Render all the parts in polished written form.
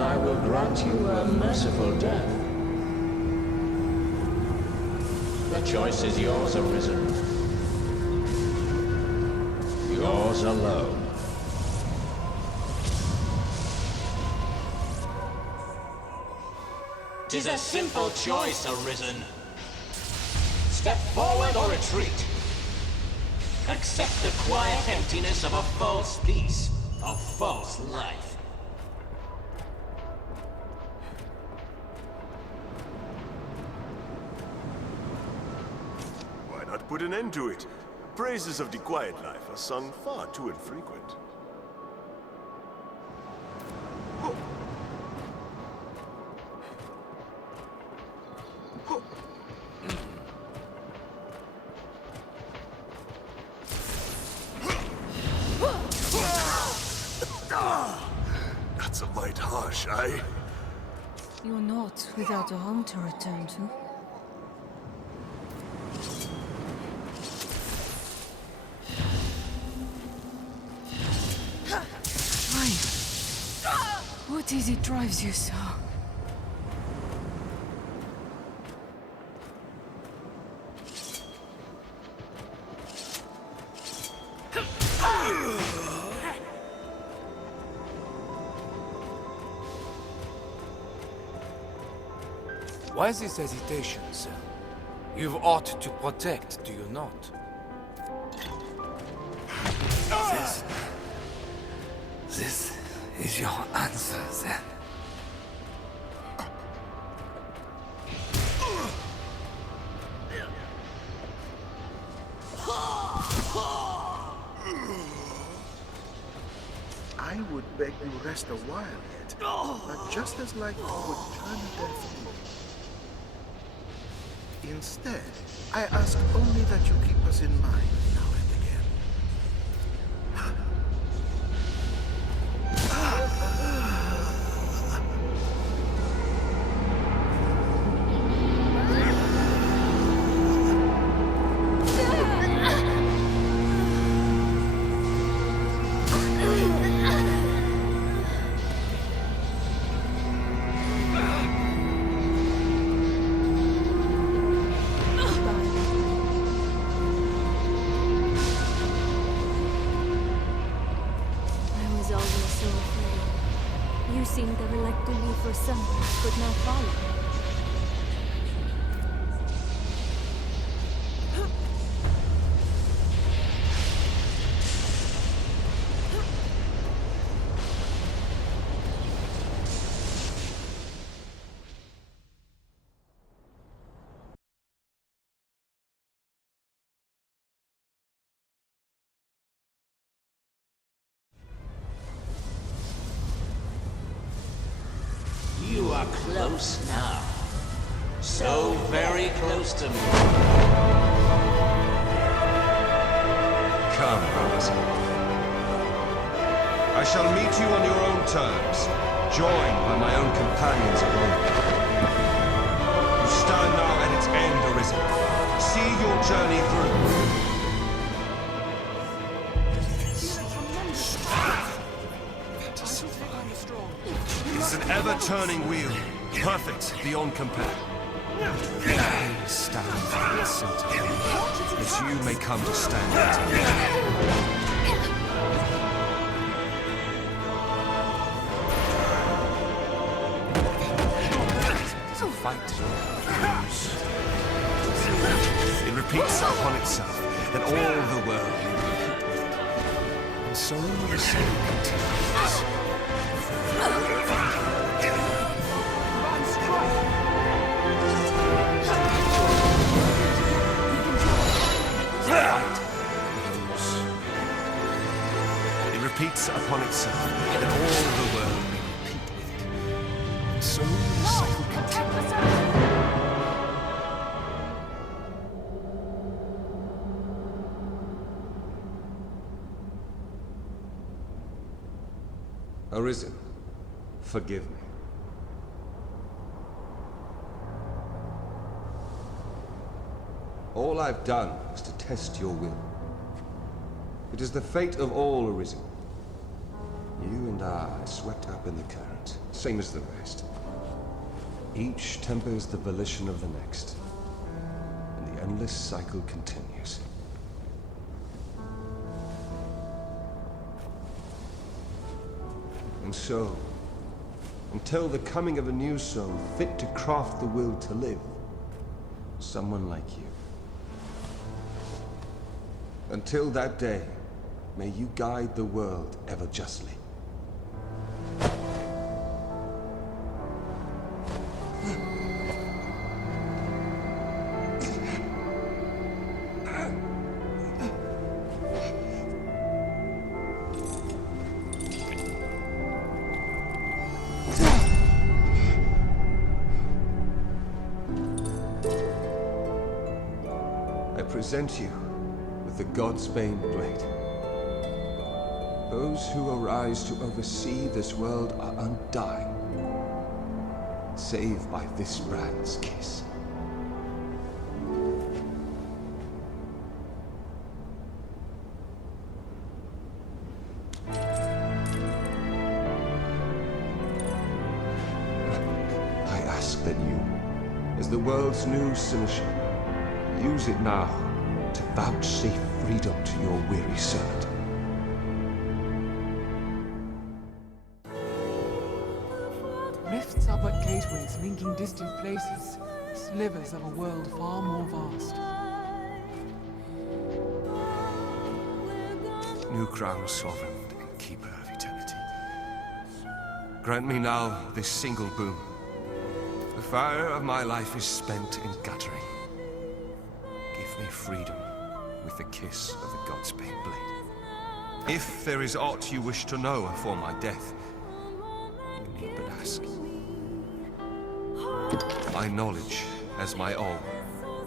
and I will grant you a merciful death. The choice is yours, Arisen. Yours alone. 'Tis a simple choice, Arisen. Step forward or retreat. Accept the quiet emptiness of a false peace, a false life. Why not put an end to it? Praises of the quiet life are sung far too infrequent. That's a mite harsh, aye? You're not without a home to return to. Why? What is it drives you so? Why this hesitation, sir? You've aught to protect, do you not? This is your answer, then. I would beg you rest a while yet, but just as like you would turn a deaf ear. Instead, I ask only that you keep us in mind now and again. You seemed ever like to leave for someone I could not follow. You are close now. So very close to me. Come, Arisen. I shall meet you on your own terms, joined by my own companions of old. You stand now at its end, Arisen. See your journey through. It's an ever-turning wheel, perfect beyond compare. Stand at its center, as you may come to stand at it. Fight. It repeats upon itself, and all the world will repeat with it. And so the cycle continues. It repeats upon itself, and all the world may repeat with it. And so the cycle continues. Arisen, forgive me. All I've done was to test your will. It is the fate of all Arisen. You and I swept up in the current, same as the rest. Each tempers the volition of the next, and the endless cycle continues. And so, until the coming of a new soul fit to craft the will to live, someone like you. Until that day, may you guide the world ever justly. I present you with the Godsbane Blade. Those who arise to oversee this world are undying, save by this brand's kiss. I ask that you, as the world's new seneschal, use it now to vouchsafe freedom to your weary servant. Rifts are but gateways linking distant places, slivers of a world far more vast. New crown sovereign and keeper of eternity. Grant me now this single boon. The fire of my life is spent in guttering. Give me freedom with the kiss of the Godsbane Blade. If there is aught you wish to know afore my death, you need but ask. My knowledge, as my all,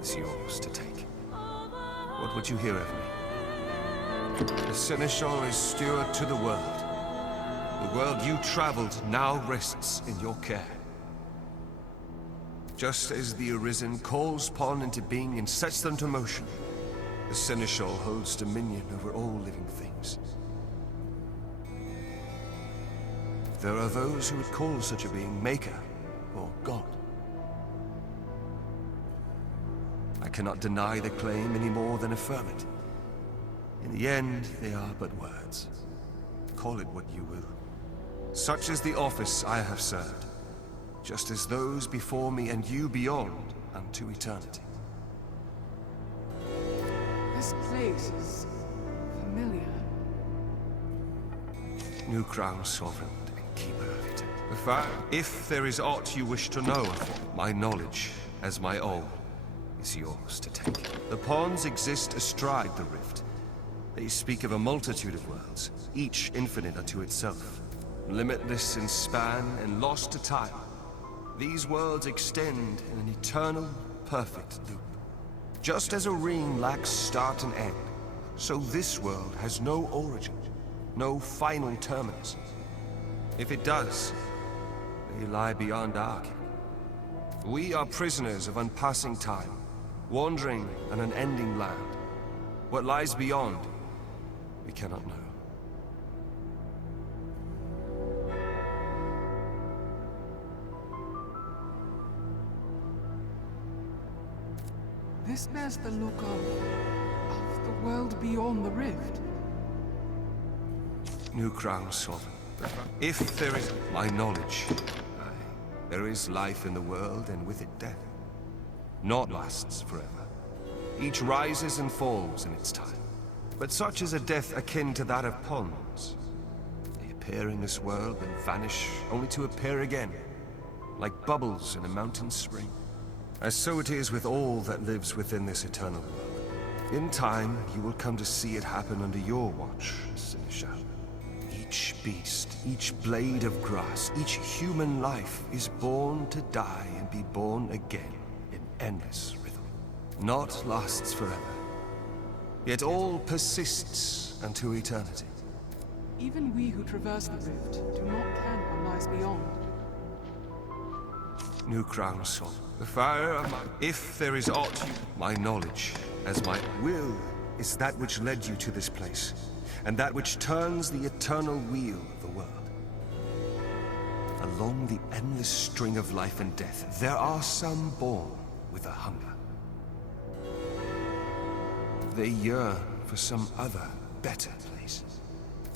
is yours to take. What would you hear of me? The seneschal is steward to the world. The world you traveled now rests in your care. Just as the Arisen calls upon into being and sets them to motion, the seneschal holds dominion over all living things. There are those who would call such a being Maker or God. I cannot deny the claim any more than affirm it. In the end, they are but words. Call it what you will. Such is the office I have served, just as those before me and you beyond unto eternity. This place is familiar. New crown sovereign and keeper of it. If there is aught you wish to know of my knowledge, as my all, is yours to take. The pawns exist astride the rift. They speak of a multitude of worlds, each infinite unto itself, limitless in span and lost to time. These worlds extend in an eternal, perfect loop. Just as a ring lacks start and end, so this world has no origin, no final terminus. If it does, they lie beyond our ken. We are prisoners of unpassing time, wandering an unending land. What lies beyond, we cannot know. This bears the look of the world beyond the rift. New crown sovereign. If there is my knowledge, there is life in the world, and with it death. Naught lasts forever. Each rises and falls in its time. But such is a death akin to that of ponds. They appear in this world and vanish, only to appear again, like bubbles in a mountain spring. As so it is with all that lives within this eternal world. In time, you will come to see it happen under your watch, seneschal. Each beast, each blade of grass, each human life is born to die and be born again in endless rhythm. Naught lasts forever, yet all persists unto eternity. Even we who traverse the rift do not ken what lies beyond. New crown soul, the fire of my... If there is aught you... My knowledge, as my will, is that which led you to this place. and that which turns the eternal wheel of the world. Along the endless string of life and death, there are some born with a hunger. They yearn for some other, better place.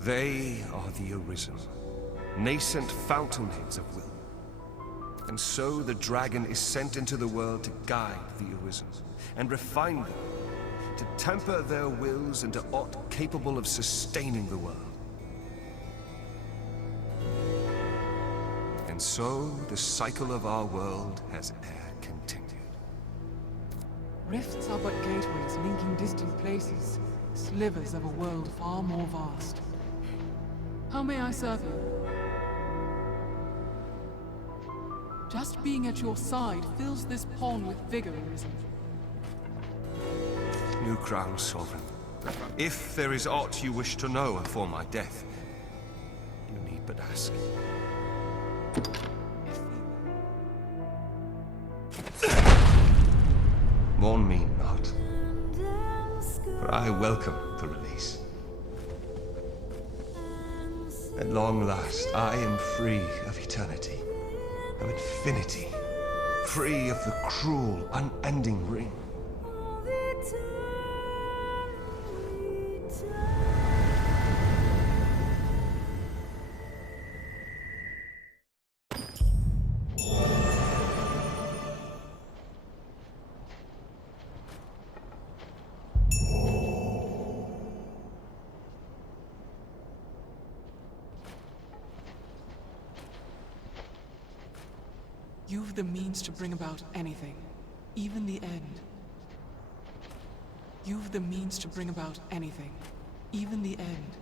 They are the Arisen, nascent fountainheads of will. And so the dragon is sent into the world to guide the Arisen, and refine them, to temper their wills into aught capable of sustaining the world. And so the cycle of our world has e'er continued. Rifts are but gateways linking distant places, slivers of a world far more vast. How may I serve you? Just being at your side fills this pawn with vigor, Arisen. New crown, Sovereign. If there is aught you wish to know before my death, you need but ask. Mourn me not, for I welcome the release. At long last, I am free of eternity, of infinity, free of the cruel, unending ring. You've the means to bring about anything, even the end. You've the means to bring about anything, even the end.